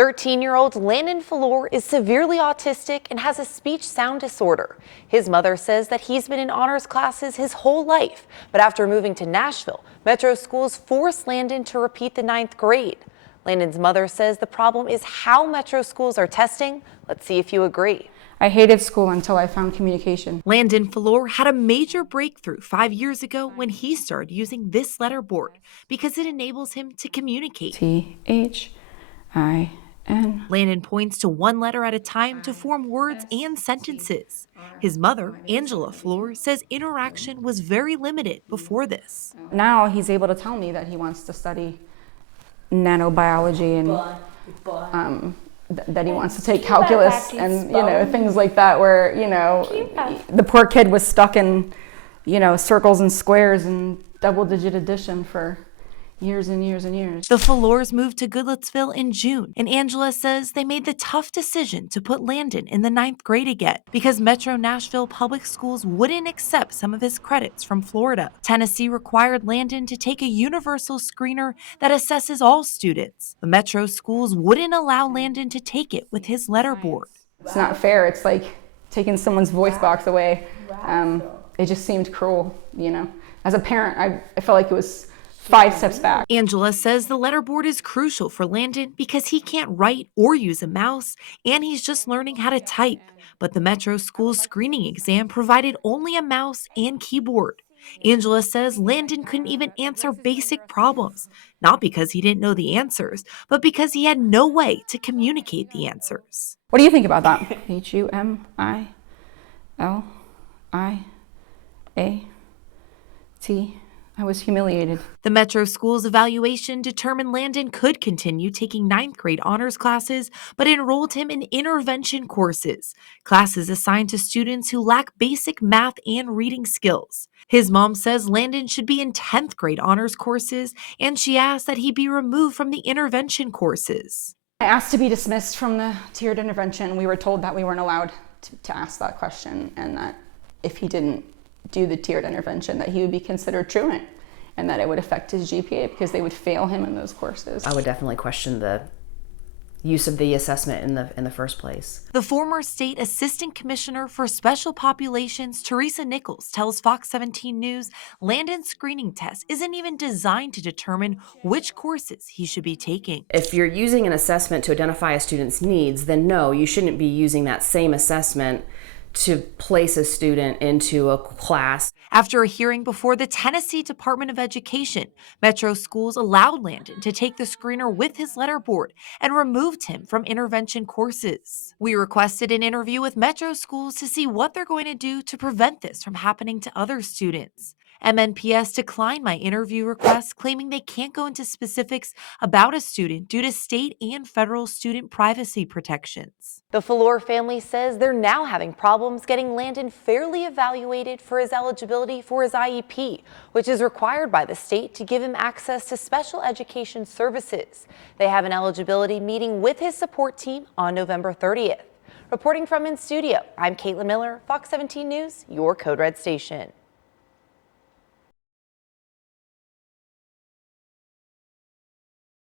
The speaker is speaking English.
13-year-old Landon Falor is severely autistic and has a speech sound disorder. His mother says that he's been in honors classes his whole life, but after moving to Nashville, Metro Schools forced Landon to repeat the 9th grade. Landon's mother says the problem is how Metro Schools are testing. Let's see if you agree. I hated school until I found communication. Landon Falor had a major breakthrough 5 years ago when he started using this letter board because it enables him to communicate. T-H-I-N. Landon points to one letter at a time to form words and sentences. His mother, Angela Falor, says interaction was very limited before this. Now he's able to tell me that he wants to study nanobiology and that he wants to take calculus and things like that, where the poor kid was stuck in circles and squares and double-digit addition for years and years and years. The Falors moved to Goodlettsville in June, and Angela says they made the tough decision to put Landon in the 9th grade again because Metro Nashville Public Schools wouldn't accept some of his credits from Florida. Tennessee required Landon to take a universal screener that assesses all students. The Metro Schools wouldn't allow Landon to take it with his letter board. It's not fair. It's like taking someone's voice box away. It just seemed cruel, As a parent, I felt like it was 5 steps back. Angela says the letter board is crucial for Landon because he can't write or use a mouse, and he's just learning how to type. But the Metro Schools screening exam provided only a mouse and keyboard. Angela says Landon couldn't even answer basic problems, not because he didn't know the answers, but because he had no way to communicate the answers. What do you think about that? H-U-M-I-L-I-A-T. I was humiliated. The Metro Schools evaluation determined Landon could continue taking 9th grade honors classes, but enrolled him in intervention courses, classes assigned to students who lack basic math and reading skills. His mom says Landon should be in 10th grade honors courses, and she asked that he be removed from the intervention courses. I asked to be dismissed from the tiered intervention. We were told that we weren't allowed to ask that question, and that if he didn't do the tiered intervention, that he would be considered truant and that it would affect his GPA because they would fail him in those courses. I would definitely question the use of the assessment in the first place. The former state assistant commissioner for special populations, Teresa Nichols, tells Fox 17 News Landon's screening test isn't even designed to determine which courses he should be taking. If you're using an assessment to identify a student's needs, then no, you shouldn't be using that same assessment to place a student into a class. After a hearing before the Tennessee Department of Education, Metro Schools allowed Landon to take the screener with his letter board and removed him from intervention courses. We requested an interview with Metro Schools to see what they're going to do to prevent this from happening to other students. MNPS declined my interview request, claiming they can't go into specifics about a student due to state and federal student privacy protections. The Falor family says they're now having problems getting Landon fairly evaluated for his eligibility for his IEP, which is required by the state to give him access to special education services. They have an eligibility meeting with his support team on November 30th. Reporting from in studio, I'm Caitlin Miller, Fox 17 News, your Code Red station.